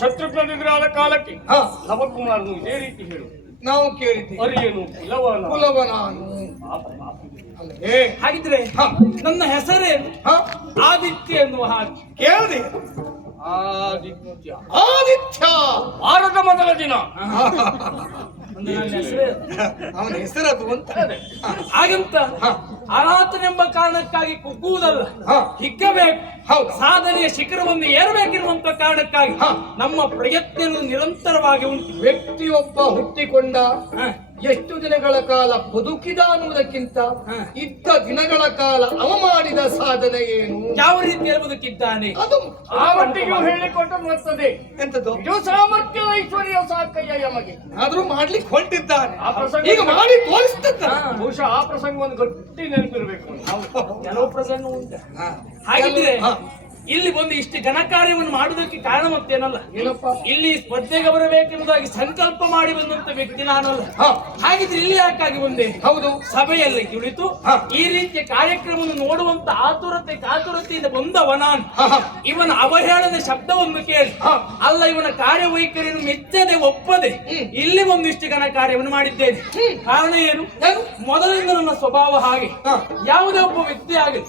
ಶತ್ರುಘ್ನ ನಿಗ್ರಹದ ಕಾಲಕ್ಕೆ ನವಕುಮಾರನು ಇದೇ ರೀತಿ ಹೇಳು. ನಾವು ಕೇಳಿದ್ದೀವಿ. ಅರಿಯನು ಕುಲವನಾನು. ಹಾಗಿದ್ರೆ ನನ್ನ ಹೆಸರೇನು? ಆದಿತ್ಯ ಎನ್ನುವ ಹಾಗೆ ಕೇಳಿದೆ. ಆದಿತ್ಯ. ಆದಿತ್ಯ ವಾರದ ಮೊದಲ ದಿನ ಅವನ ಹೆಸರದು ಅಂತ. ಹಾಗಂತ ಅನಾಥನೆಂಬ ಕಾರಣಕ್ಕಾಗಿ ಕುಗ್ಗುವುದಲ್ಲ, ಹಿಗ್ಗಬೇಕು. ಸಾಧನೆಯ ಶಿಖರವನ್ನು ಏರಬೇಕಿರುವಂತ ಕಾರಣಕ್ಕಾಗಿ ನಮ್ಮ ಪ್ರಯತ್ನ ನಿರಂತರವಾಗಿ ಉಂಟು. ವ್ಯಕ್ತಿಯೊಬ್ಬ ಹುಟ್ಟಿಕೊಂಡ ಎಷ್ಟು ದಿನಗಳ ಕಾಲ ಬದುಕಿದ ಅನ್ನುವುದಕ್ಕಿಂತ ಇದ್ದ ದಿನಗಳ ಕಾಲ ಅವ ಮಾಡಿದ ಸಾಧನೆ ಏನು, ಯಾವ ರೀತಿಯಲ್ಲಿ ಬದುಕಿದ್ದಾನೆ ಅದು ಆ ಮಟ್ಟಿಗೆ ಹೇಳಿಕೊಟ್ಟು ಬರ್ತದೆ. ಎಂತದ್ದು? ಇದು ಸಾಮರ್ಥ್ಯದ ಐಶ್ವರ್ಯ ಸಾಕಯ್ಯ ಯಮಗೆ. ಆದ್ರೂ ಮಾಡ್ಲಿಕ್ಕೆ ಹೊರಟಿದ್ದಾನೆ, ಆ ಪ್ರಸಂಗ ಈಗ ಮಾಡಿ ತೋರಿಸ್ತಿದ್ದ. ಬಹುಶಃ ಆ ಪ್ರಸಂಗವನ್ನು ಗಟ್ಟಿ ನೆನಪಿರ್ಬೇಕು. ಕೆಲವು ಪ್ರಸಂಗ ಉಂಟ. ಹಾಗಿದ್ರೆ ಇಲ್ಲಿ ಬಂದು ಇಷ್ಟು ಘನಕಾರ್ಯವನ್ನು ಮಾಡುವುದಕ್ಕೆ ಕಾರಣ ಮತ್ತೇನಲ್ಲ, ಇಲ್ಲಿ ಸ್ಪರ್ಧೆಗೆ ಬರಬೇಕೆಂಬುದಾಗಿ ಸಂಕಲ್ಪ ಮಾಡಿ ಬಂದಂತ ವ್ಯಕ್ತಿ ನಾನಲ್ಲ. ಹಾಗಿದ್ರೆ ಇಲ್ಲಿ ಯಾಕಾಗಿ ಬಂದೆ? ಹೌದು, ಸಭೆಯಲ್ಲಿ ಕುಳಿತು ಈ ರೀತಿಯ ಕಾರ್ಯಕ್ರಮವನ್ನು ನೋಡುವಂತ ಕಾತುರತೆಯಿಂದ ಬಂದವ ನಾನು. ಇವನ ಅವಹೇಳನ ಶಬ್ದವನ್ನು ಕೇಳಿ ಅಲ್ಲ, ಇವನ ಕಾರ್ಯವೈಖರಿಯನ್ನು ಮೆಚ್ಚದೆ ಒಪ್ಪದೆ ಇಲ್ಲಿ ಒಂದು ಇಷ್ಟು ಘನ ಕಾರ್ಯವನ್ನು ಮಾಡಿದ್ದೇನೆ. ಕಾರಣ ಏನು? ಮೊದಲಿಂದ ನನ್ನ ಸ್ವಭಾವ ಹಾಗೆ. ಯಾವುದೇ ಒಬ್ಬ ವ್ಯಕ್ತಿ ಆಗಲಿ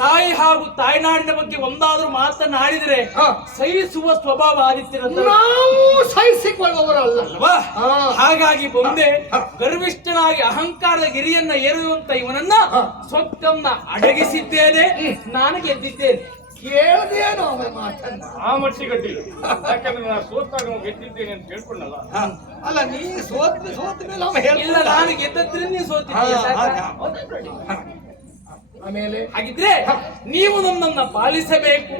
ತಾಯಿ ಹಾಗೂ ತಾಯ್ನಾಡಿನ ಬಗ್ಗೆ ಒಂದಾದ್ರೂ ಮಾತನಾಡಿದರೆ ಸಹಿಸುವ ಸ್ವಭಾವ ಆದಿತ್ಯನಂತ. ನಾವು ಸಹಿಸಿಕೊಳ್ಳುವವರಲ್ವಾ? ಹಾಗಾಗಿ ಬಂದೆ ಗರ್ವಿಷ್ಠನಾಗಿ ಅಹಂಕಾರದ ಗಿರಿಯನ್ನ ಏರುವಂತ ಇವನನ್ನ ಸ್ವತ್ತನ್ನ ಅಡಗಿಸಿದ್ದೇನೆ, ನಾನು ಗೆದ್ದಿದ್ದೇನೆ. ಕೇಳದೇನು ಅವನ ಮಾತನ್ನ? ಆ ಮಟ್ಟಿಗೆ ಗಟ್ಟಿಲ್ಲ. ಯಾಕಂದ್ರೆ ನಾನು ಸೋತಾಗ ಗೆದ್ದಿದ್ದೇನೆ ಅಂತ ಹೇಳ್ಕೊಂಡಲ್ಲ. ಅಲ್ಲ, ನೀ ಸೋತ ಮೇಲೆ ಅವ ಇಲ್ಲ, ನಾನು ಗೆದ್ದಿದ್ರೆ ನೀವು ಸೋತಿದ್ದೀಯ. ಆಮೇಲೆ ಹಾಗಿದ್ರೆ ನೀವು ನನ್ನನ್ನ ಪಾಲಿಸಬೇಕು,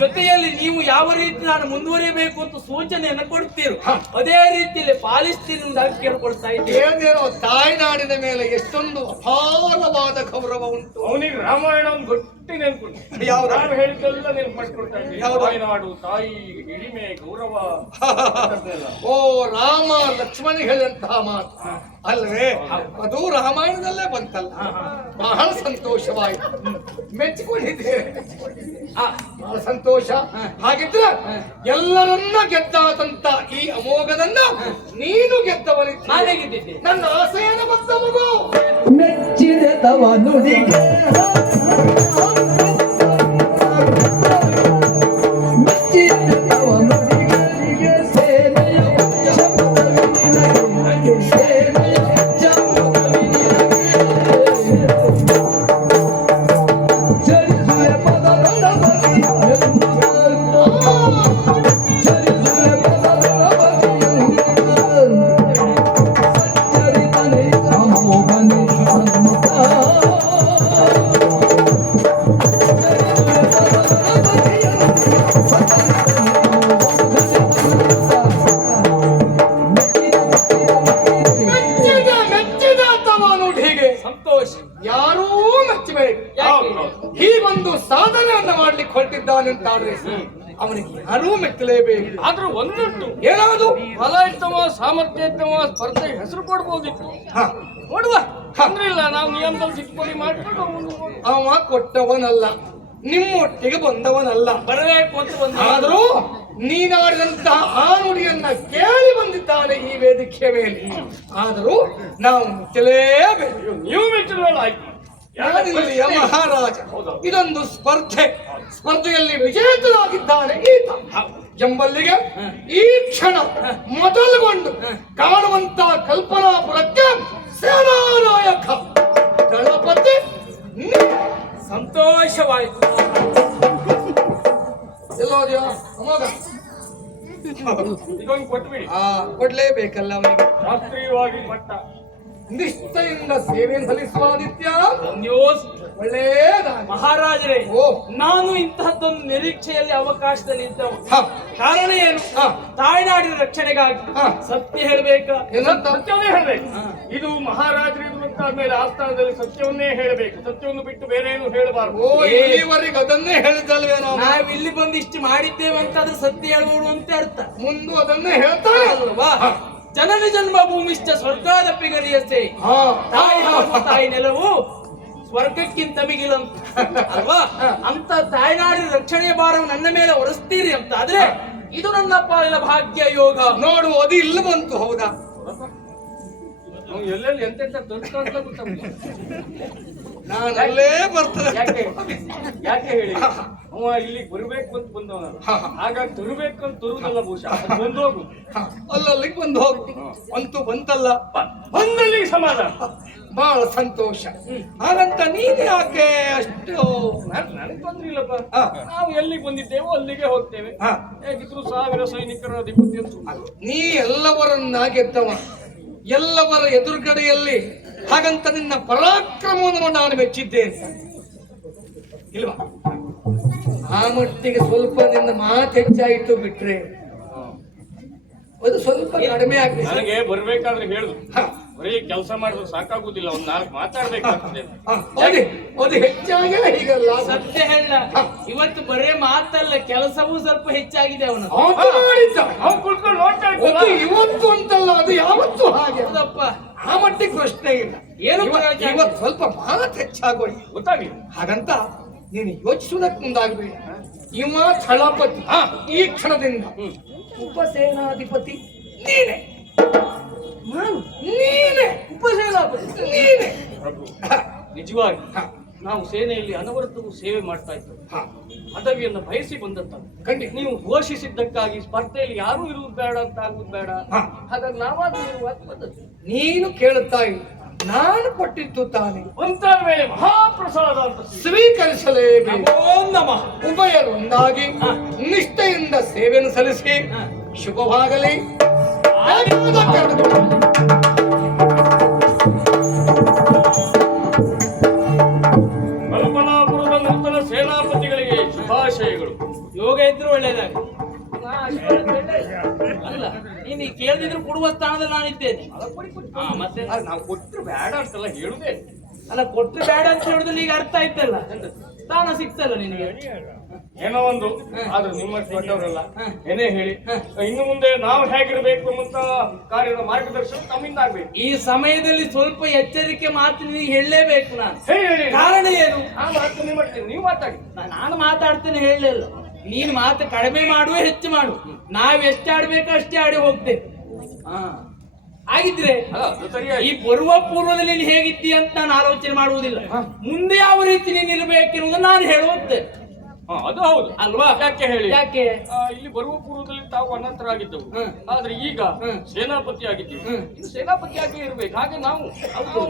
ಜೊತೆಯಲ್ಲಿ ನೀವು ಯಾವ ರೀತಿ ನಾನು ಮುಂದುವರಿಯಬೇಕು ಅಂತ ಸೂಚನೆಯನ್ನು ಕೊಡ್ತೀರೋ ಅದೇ ರೀತಿಯಲ್ಲಿ ಪಾಲಿಸ್ತೀನಿ ಅಂತ ಕೇಳ್ಕೊಳ್ತಾ ಇದ್ದೇನೆ. ತಾಯ್ನಾಡಿನ ಮೇಲೆ ಎಷ್ಟೊಂದು ಅಪಾರವಾದ ಗೌರವ ಉಂಟು. ಅವನಿಗೆ ರಾಮಾಯಣ ಒಂದು ಗಟ್ಟಿ ನೆನ್ಕೊಂಡು ನಾನು ಹೇಳಿದ್ದೆಲ್ಲ ನೆನ್ಪು ಮಾಡ್ಕೊಳ್ತಾ ಇದ್ದೀನಿ. ತಾಯ್ನಾಡು, ತಾಯಿ, ಹಿರಿಮೆ, ಗೌರವ. ಓ, ರಾಮ ಲಕ್ಷ್ಮಣ ಹೇಳಿದಂತಹ ಮಾತು ಅಲ್ವೇ? ಅದು ರಾಮಾಯಣದಲ್ಲೇ ಬಂತಲ್ಲ. ಬಹಳ ಸಂತೋಷವಾಯಿತು, ಮೆಚ್ಚಿಕೊಂಡಿದ್ದೇವೆ. ಬಹಳ ಸಂತೋಷ. ಹಾಗಿದ್ರೆ ಎಲ್ಲರನ್ನ ಗೆದ್ದಾದಂತ ಈ ಅಮೋಘದನ್ನ ನೀನು ಗೆದ್ದವನಿದ್ದ. ನಾನೇ ಗೆದ್ದಿದ್ದೆ. ನನ್ನ ಆಸೆಯನ್ನು ಬಂದ ಮಗು ಮೆಚ್ಚಿದ ತವ ನುಡಿಗೆ ಹೀಗೊಂದು ಸಾಧನೆಯನ್ನ ಮಾಡ್ಲಿಕ್ಕೆ ಹೊರಟಿದ್ದಾನೆಂತಾದ್ರೆ ಅವನಿಗೆ ಯಾರೂ ಮೆಚ್ಚಲೇಬೇಕು. ಆದ್ರೂ ಒಂದುಂಟು, ಏನಾದ್ರು ಫಲ ಇರ್ತವ, ಸಾಮರ್ಥ್ಯ ಇರ್ತವ, ಸ್ಪರ್ಧೆ ಹೆಸರು ಕೊಡ್ಬೋದಿತ್ತು. ನೋಡುವ, ತೊಂದ್ರಿಲ್ಲ. ನಾವು ನಿಯಮದಲ್ಲಿ ಸಿಕ್ಕೊಡಿ ಮಾಡ್ಕೊಂಡು ಅವ ಕೊಟ್ಟವನಲ್ಲ, ನಿಮ್ಮೊಟ್ಟಿಗೆ ಬಂದವನಲ್ಲ. ಬರಬೇಕು ಅಂತ ಬಂದ. ಆದ್ರೂ ನೀನಾಡಿದಂತಹ ಆ ನುಡಿಯನ್ನ ಕೇಳಿ ಬಂದಿದ್ದಾನೆ ಈ ವೇದಿಕೆಯ ಮೇಲೆ. ಆದರೂ ನಾವು ಮೆಚ್ಚಲೇಬೇಕು. ನೀವು ಮೆಚ್ಚಲು ಆಯ್ತು. ಯಾರಿಲ್ಲಿಯ ಮಹಾರಾಜ. ಇದೊಂದು ಸ್ಪರ್ಧೆಯಲ್ಲಿ ವಿಜೇತರಾಗಿದ್ದಾನೆ ಈತ ಎಂಬಲ್ಲಿಗೆ ಈ ಕ್ಷಣ ಮೊದಲುಗೊಂಡು ಕಾಣುವಂತ ಕಲ್ಪನಾಪುರಕ್ಕೆ ಸೇನಾನಾಯಕ ಗಣಪತಿ ಸಂತೋಷವಾಯಿತು. ಎಲ್ಲೋದ್ಯೋ ಅಮೋಘ, ಇದೊಂದು ಕೊಟ್ಬಿಡಿ. ಕೊಡ್ಲೇಬೇಕಲ್ಲ ಅವನಿಗೆ. ಶಾಸ್ತ್ರೀಯವಾಗಿ ಪಟ್ಟ ನಿಷ್ಠೆಯಿಂದ ಸೇವೆಯನ್ನು ಸಲ್ಲಿಸುವ ಆದಿತ್ಯ ಒಳ್ಳೆಯದ. ಮಹಾರಾಜರೇ, ನಾನು ಇಂತಹದ್ದೊಂದು ನಿರೀಕ್ಷೆಯಲ್ಲಿ ಅವಕಾಶದಲ್ಲಿ ಇದ್ದವ. ಕಾರಣ ಏನು? ತಾಯ್ನಾಡಿನ ರಕ್ಷಣೆಗಾಗಿ ಸತ್ಯ ಹೇಳ್ಬೇಕಾ? ಸತ್ಯವನ್ನೇ ಹೇಳ್ಬೇಕು. ಇದು ಮಹಾರಾಜರು ಮೇಲೆ ಆಸ್ಥಾನದಲ್ಲಿ ಸತ್ಯವನ್ನೇ ಹೇಳಬೇಕು. ಸತ್ಯವನ್ನು ಬಿಟ್ಟು ಬೇರೆ ಏನು ಹೇಳಬಾರದು. ಈವರೆಗೆ ಅದನ್ನೇ ಹೇಳಿದಲ್ವೇ ನಾವು? ನಾವು ಇಲ್ಲಿ ಬಂದು ಇಷ್ಟು ಮಾಡಿದ್ದೇವೆ ಅಂತ ಅದ್ರ ಸತ್ಯ ಹೇಳುವುದು ಅಂತ ಅರ್ಥ. ಮುಂದೆ ಅದನ್ನೇ ಹೇಳ್ತಾರೆ ಅಲ್ವಾ? ಜನನಿ ಜನ್ಮ ಭೂಮಿಷ್ಠ ಸ್ವರ್ಗಾದಪ್ಪಿ ಗರಿಯಸೆ. ತಾಯಿ ನೆಲವು ಸ್ವರ್ಗಕ್ಕಿಂತ ಮಿಗಿಲಂತ ಅಲ್ವಾ? ಅಂತ ತಾಯ್ನಾಡಿನ ರಕ್ಷಣೆಯ ಭಾರವು ನನ್ನ ಮೇಲೆ ಹೊರಿಸ್ತೀರಿ ಅಂತ ಆದ್ರೆ ಇದು ನನ್ನ ಪಾಲಿನ ಭಾಗ್ಯ ಯೋಗ. ನೋಡು ಅದು ಇಲ್ಲ ಬಂತು. ಹೌದಾ? ಅವ್ನು ಎಲ್ಲೆಲ್ಲಿ ಎಂತೆಂತ ತೋರಿಸ್ಕೊಂತ ಗೊತ್ತಾಗ್ತದೆ. ನಾನು ಅಲ್ಲೇ ಬರ್ತದೆ. ಯಾಕೆ ಹೇಳಿ, ಅವ ಇಲ್ಲಿ ಬರ್ಬೇಕು ಅಂತ ಬಂದವನಲ್ಲ, ಹಾಗಾಗಿ ತರಬೇಕಂತ ತರುವುದಲ್ಲ ಬಹುಶಃ, ಅದು ಬಂದು ಹೋಗು. ಅಲ್ಲಲ್ಲಿಗೆ ಬಂದು ಹೋಗು. ಅಂತೂ ಬಂತಲ್ಲ, ಬಂದಲ್ಲಿ ಸಮಾಧಾನ. ಬಹಳ ಸಂತೋಷ. ಹಾಗಂತ ನೀನು ಯಾಕೆ ಅಷ್ಟು? ನನಗೆ ತೊಂದ್ರೆ ಇಲ್ಲಪ್ಪ, ನಾವು ಎಲ್ಲಿಗೆ ಬಂದಿದ್ದೇವೋ ಅಲ್ಲಿಗೆ ಹೋಗ್ತೇವೆ. ಹೇಗಿದ್ರು 1000 ಸೈನಿಕರ ಅಧಿಪತಿ ಅಂತ. ನೀ ಎಲ್ಲವರನ್ನ ಗೆದ್ದವ, ಎಲ್ಲವರ ಎದುರುಗಡೆಯಲ್ಲಿ. ಹಾಗಂತ ನಿನ್ನ ಪರಾಕ್ರಮವನ್ನು ನಾನು ಮೆಚ್ಚಿದ್ದೇನೆ ಇಲ್ವಾ? ಆ ಮಟ್ಟಿಗೆ ಸ್ವಲ್ಪ ನಿನ್ನ ಮಾತು ಹೆಚ್ಚಾಯಿತು ಬಿಟ್ರೆ ಅದು ಸ್ವಲ್ಪ ಕಡಿಮೆ ಆಗ್ತದೆ. ನನಗೆ ಬರ್ಬೇಕಾದ್ರೆ ಹೇಳುದು, ಬರೀ ಕೆಲಸ ಮಾಡಿದ್ರೆ ಸಾಕಾಗುದಿಲ್ಲ, ಒಂದ್ 4 ಮಾತಾಡ್ಬೇಕಾಗ್ತದೆ. ಅದು ಹೆಚ್ಚಾಗಿ ಹೀಗಲ್ಲ. ಸತ್ಯ ಹೇಳ, ಇವತ್ತು ಬರೇ ಮಾತಲ್ಲ, ಕೆಲಸವೂ ಸ್ವಲ್ಪ ಹೆಚ್ಚಾಗಿದೆ ಅವನು. ಅವ್ನು ಕುಳ್ಕೊಂಡು ನೋಡ್ತಾ ಇದ್ದ. ಇವತ್ತು ಅಂತಲ್ಲ, ಅದು ಯಾವತ್ತೂ ಹಾಗೆ. ಹೌದಪ್ಪ, ಆ ಮಟ್ಟಿಗೆ ಪ್ರಶ್ನೆ ಇಲ್ಲ. ಏನು ಇವತ್ತು ಸ್ವಲ್ಪ ಮಾತು ಹೆಚ್ಚಾಗೋಯ್ತು, ಗೊತ್ತಾಗ್ಲಿ. ಹಾಗಂತ ನೀನು ಯೋಚಿಸುವುದಕ್ಕೆ ಮುಂದಾಗಬೇಡ. ಇವ ಥಳಪತಿ, ಈ ಕ್ಷಣದಿಂದ ಉಪಸೇನಾಧಿಪತಿ ನೀನೆ. ನೀನೆ ಉಪಸೇನಾಪತಿ ನೀನೆ. ಪ್ರಭು, ನಿಜವಾಗಿ ನಾವು ಸೇನೆಯಲ್ಲಿ ಅನವರತವೂ ಸೇವೆ ಮಾಡ್ತಾ ಇದ್ದೇವೆ. ಪದವಿಯನ್ನು ಬಯಸಿ ಬಂದಂತ ನೀವು ಘೋಷಿಸಿದ್ದಕ್ಕಾಗಿ ಸ್ಪರ್ಧೆಯಲ್ಲಿ ಯಾರೂ ಇರುವುದು ಬೇಡ ಅಂತ ಆಗುದು ಬೇಡ. ಹಾಗಾಗಿ ನಾವಾದ್ರೂ ಇರುವಾಗ ಪದ್ಧತಿ. ನೀನು ಕೇಳುತ್ತಾ ಇಲ್ಲ, ನಾನು ಕೊಟ್ಟಿದ್ದು ತಾನೆ. ಒಂದಾದ ಮೇಲೆ ಮಹಾಪ್ರಸಾದ ಅಂತ ಸ್ವೀಕರಿಸಲೇಬೇಕು. ನಮಃ. ಉಭಯರೊಂದಾಗಿ ನಿಷ್ಠೆಯಿಂದ ಸೇವೆಯನ್ನು ಸಲ್ಲಿಸಿ ಶುಭವಾಗಲಿ. ಕಲ್ಪನಾಪುರದ ನೂತನ ಸೇನಾಪತಿಗಳಿಗೆ ಶುಭಾಶಯಗಳು. ಯೋಗ ಇದ್ರು ಒಳ್ಳೇದಾಗ. ಅಲ್ಲ, ನೀನು ಕೇಳ್ದಿದ್ರು ಕೊಡುವ ಸ್ಥಾನದಲ್ಲಿ ನಾನಿದ್ದೇನೆ. ಮತ್ತೆ ನಾವು ಕೊಟ್ಟರು ಬೇಡ ಅಂತೆಲ್ಲ ಹೇಳುದೇ. ಅಲ್ಲ, ಕೊಟ್ಟರೆ ಬೇಡ ಅಂತ ಹೇಳುದಿಲ್ಲ. ಈಗ ಅರ್ಥ ಆಯ್ತಲ್ಲ, ಸ್ಥಾನ ಸಿಕ್ತಲ್ಲ ನಿನಗೆ. ಏನೋ ಒಂದು ಆದ್ರೂ ನಿಮ್ಮ ದೊಡ್ಡವರಲ್ಲ, ಏನೇ ಹೇಳಿ ಇನ್ನು ಮುಂದೆ ನಾವು ಹೇಗಿರ್ಬೇಕು ಅಂತ ಕಾರ್ಯದ ಮಾರ್ಗದರ್ಶನ ತಮ್ಮಿಂದ ಆಗ್ಬೇಕು. ಈ ಸಮಯದಲ್ಲಿ ಸ್ವಲ್ಪ ಎಚ್ಚರಿಕೆ ಮಾತು ನಿನಗೆ ಹೇಳಲೇಬೇಕು. ನಾನು ಹೇಳಿ. ಕಾರಣ ಏನು? ನಾನು ಮಾತನ್ನೇ ಮಾಡ್ತೀನಿ, ನೀವು ಮಾತಾಡಿ. ನಾನು ಮಾತಾಡ್ತೇನೆ ಹೇಳಲಿಲ್ಲ. ನೀನು ಮಾತು ಕಡಿಮೆ ಮಾಡುವ, ಹೆಚ್ಚು ಮಾಡು. ನಾವ್ ಎಷ್ಟು ಆಡ್ಬೇಕು ಅಷ್ಟೇ ಆಡಿ ಹೋಗ್ತೇವೆ. ಆಗಿದ್ರೆ ಈ ಬರುವ ಪೂರ್ವದಲ್ಲಿ ನೀನು ಹೇಗಿದ್ದಿ ಅಂತ ನಾನು ಆಲೋಚನೆ ಮಾಡುವುದಿಲ್ಲ. ಮುಂದೆ ಯಾವ ರೀತಿ ನೀನು ಇರಬೇಕೆನ್ನುವುದನ್ನು ನಾನು ಹೇಳುತ್ತೆ. ಅದು ಹೌದು ಅಲ್ವಾ? ಯಾಕೆ ಹೇಳಿ, ಯಾಕೆ ಇಲ್ಲಿ ಬರುವ ಪೂರ್ವದಲ್ಲಿ ತಾವು ಅನಂತರಾಗಿದ್ದವು, ಆದ್ರೆ ಈಗ ಸೇನಾಪತಿ ಆಗಿದ್ದೀವಿ. ಇನ್ನು ಸೇನಾಪತಿಯಾಗಿ ಇರ್ಬೇಕು. ಹಾಗೆ ನಾವು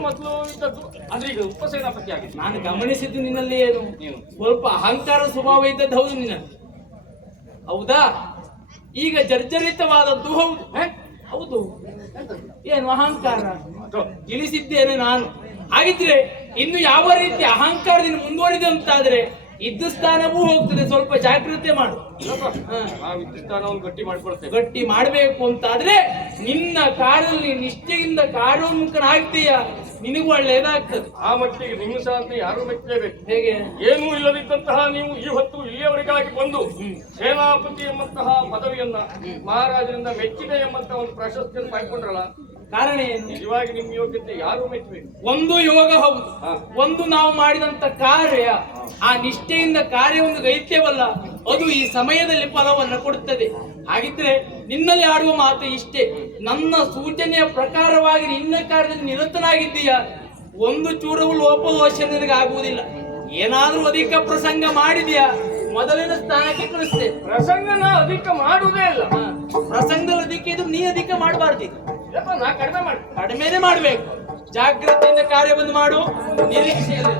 ಮೊದಲು ಇದ್ದದ್ದು, ಅಂದ್ರೆ ಈಗ ಉಪಸೇನಾಪತಿ ಆಗಿದ್ದೀವಿ. ನಾನು ಗಮನಿಸಿದ್ದು ನಿನ್ನಲ್ಲಿ ಏನು, ನೀವು ಸ್ವಲ್ಪ ಅಹಂಕಾರ ಸ್ವಭಾವ ಇದ್ದದ್ದು ಹೌದು ನಿನ್ನಲ್ಲಿ. ಹೌದಾ? ಈಗ ಜರ್ಜರಿತವಾದದ್ದು ಹೌದು. ಹೌದು, ಏನು ಅಹಂಕಾರ ಇಳಿಸಿದ್ದೇನೆ ನಾನು. ಹಾಗಿದ್ರೆ ಇನ್ನು ಯಾವ ರೀತಿ ಅಹಂಕಾರದಿಂದ ಮುಂದುವರಿದೆ ಅಂತಾದ್ರೆ ಇದ್ದ ಸ್ಥಾನವೂ ಹೋಗ್ತದೆ. ಸ್ವಲ್ಪ ಜಾಗೃತಿ ಮಾಡು. ನಾವು ಇದ್ದ ಸ್ಥಾನವನ್ನು ಗಟ್ಟಿ ಮಾಡ್ಕೊಳ್ತೇವೆ. ಗಟ್ಟಿ ಮಾಡಬೇಕು ಅಂತಾದ್ರೆ ನಿನ್ನ ಕಾರ್ಯದಲ್ಲಿ ನಿಷ್ಠೆಯಿಂದ ಕಾರ್ಯೋನ್ಮುಖನಾಗ್ತೀಯ, ನಿನಗೂ ಒಳ್ಳೆಯದಾಗ್ತದೆ. ಆ ಮಟ್ಟಿಗೆ ನಿಮ್ಮ ಸಾಧನೆ ಯಾರು ಮೆಚ್ಚಲೇಬೇಕು. ಹೇಗೆ? ಏನೂ ಇಲ್ಲದಿದ್ದಂತಹ ನೀವು ಈ ಹೊತ್ತು ಇಲ್ಲಿಯವರೆಗಾಗಿ ಬಂದು ಸೇನಾಪತಿ ಎಂಬಂತಹ ಪದವಿಯನ್ನ ಮಹಾರಾಜರಿಂದ ಮೆಚ್ಚಿದೆ ಎಂಬಂತಹ ಒಂದು ಪ್ರಶಸ್ತಿಯನ್ನು ಪಡ್ಕೊಂಡ್ರಲ್ಲ, ಕಾರಣ ಏನು? ನಿಜವಾಗಿ ನಿಮ್ಮ ಯೋಗ್ಯತೆ ಯಾರು ಮೆಚ್ಚಬೇಕು. ಒಂದು ಯೋಗ ಹೌದು, ಒಂದು ನಾವು ಮಾಡಿದಂತ ಕಾರ್ಯ, ಆ ನಿಷ್ಠೆಯಿಂದ ಕಾರ್ಯವನ್ನು ಗೈತ್ಯವಲ್ಲ, ಅದು ಈ ಸಮಯದಲ್ಲಿ ಫಲವನ್ನು ಕೊಡುತ್ತದೆ. ಹಾಗಿದ್ರೆ ನಿನ್ನಲ್ಲಿ ಆಡುವ ಮಾತು ಇಷ್ಟೇ, ನನ್ನ ಸೂಚನೆಯ ಪ್ರಕಾರವಾಗಿ ನಿನ್ನ ಕಾರ್ಯದಲ್ಲಿ ನಿರತನಾಗಿದ್ದೀಯ, ಒಂದು ಚೂರವು ಲೋಪದೋಷ ನಿನಗೆ ಆಗುವುದಿಲ್ಲ. ಏನಾದ್ರೂ ಅಧಿಕ ಪ್ರಸಂಗ ಮಾಡಿದ್ಯಾ, ಮೊದಲಿನ ಸ್ಥಾನಕ್ಕೆ ಕಳಿಸ್ತೇನೆ. ಪ್ರಸಂಗನ ಅಧಿಕ ಮಾಡುವುದೇ ಇಲ್ಲ. ಪ್ರಸಂಗದಲ್ಲಿ ಅಧಿಕ ಇದ್ರು ನೀ ಅಧಿಕ ಮಾಡಬಾರ್ದು. ನಾ ಕಡಿಮೆ ಮಾಡಿ ಕಡಿಮೆನೆ ಮಾಡ್ಬೇಕು. ಜಾಗ್ರತೆಯಿಂದ ಕಾರ್ಯವನ್ನು ಮಾಡು, ನಿರೀಕ್ಷೆಯಲ್ಲಿ